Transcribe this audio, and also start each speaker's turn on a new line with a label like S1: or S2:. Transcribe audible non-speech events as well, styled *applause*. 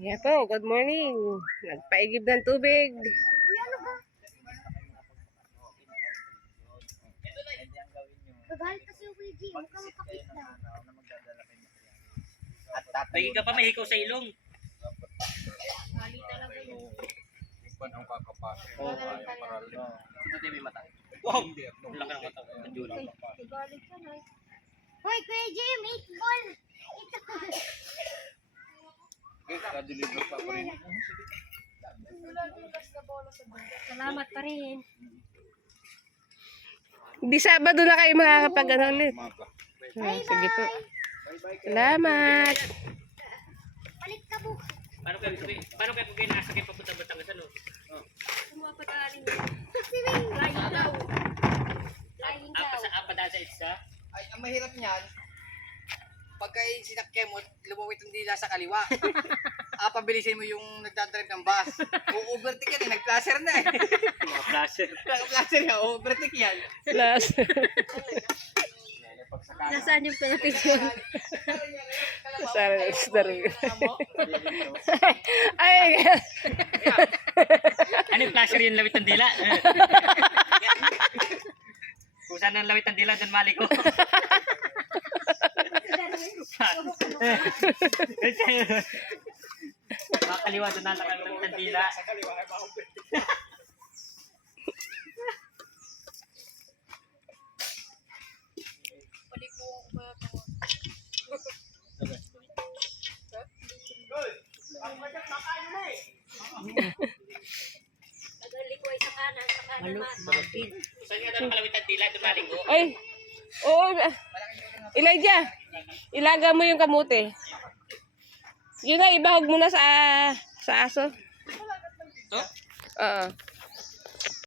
S1: Yan po, good morning. Nagpaigib ng tubig.
S2: Gagalit kasi yung Luigi. Huwag kang makapit na.
S3: Pagi ka pa, mahikaw sa ilong.
S4: Ipan ang kakapasok.
S3: Oo.
S4: Paralin.
S3: Ito din may mata. Wow! Ang laki ng mata. Ang dulo.
S2: Gagalit ka na. Hoy, Kuya Jim, 8 ball. Ito.
S4: Kadeliver pa pa rin.
S2: Salamat pa rin.
S1: Di Sabado na kayo makakapag ano ulit. Ah, sige po. Salamat.
S2: Palit ka bukas.
S3: Paano kayo paano kayo kung kayo nasakit papunta Batangas ano?
S2: Si Wing. Lain daw. Lain
S3: Apa
S2: daw.
S3: sa apa dahil sa isa?
S5: Ay, ang mahirap niyan, pagka sinakyan mo, lumawit ang dila sa kaliwa. *laughs* ah, pabilisin mo yung nagdadrive ng bus. O-overtake yan eh, nag-placer na eh.
S3: Mga flasher. *laughs*
S5: Nag-placer yan, overtake yan.
S1: Last.
S2: Nasaan yung pinapicture?
S1: Sorry, sorry. Ay,
S3: Ano yung flasher yung lawit ng dila? *laughs* Kung saan ang lawit ng dila, doon mali ko. Makakaliwa doon na lang ang lawit ng dila.
S2: Nagalikoy sa
S3: doon mali ko.
S1: ay. Oo. Elijah, ilaga mo yung kamote. Yun na, ibahog mo na sa sa aso.
S3: To?
S1: Oo.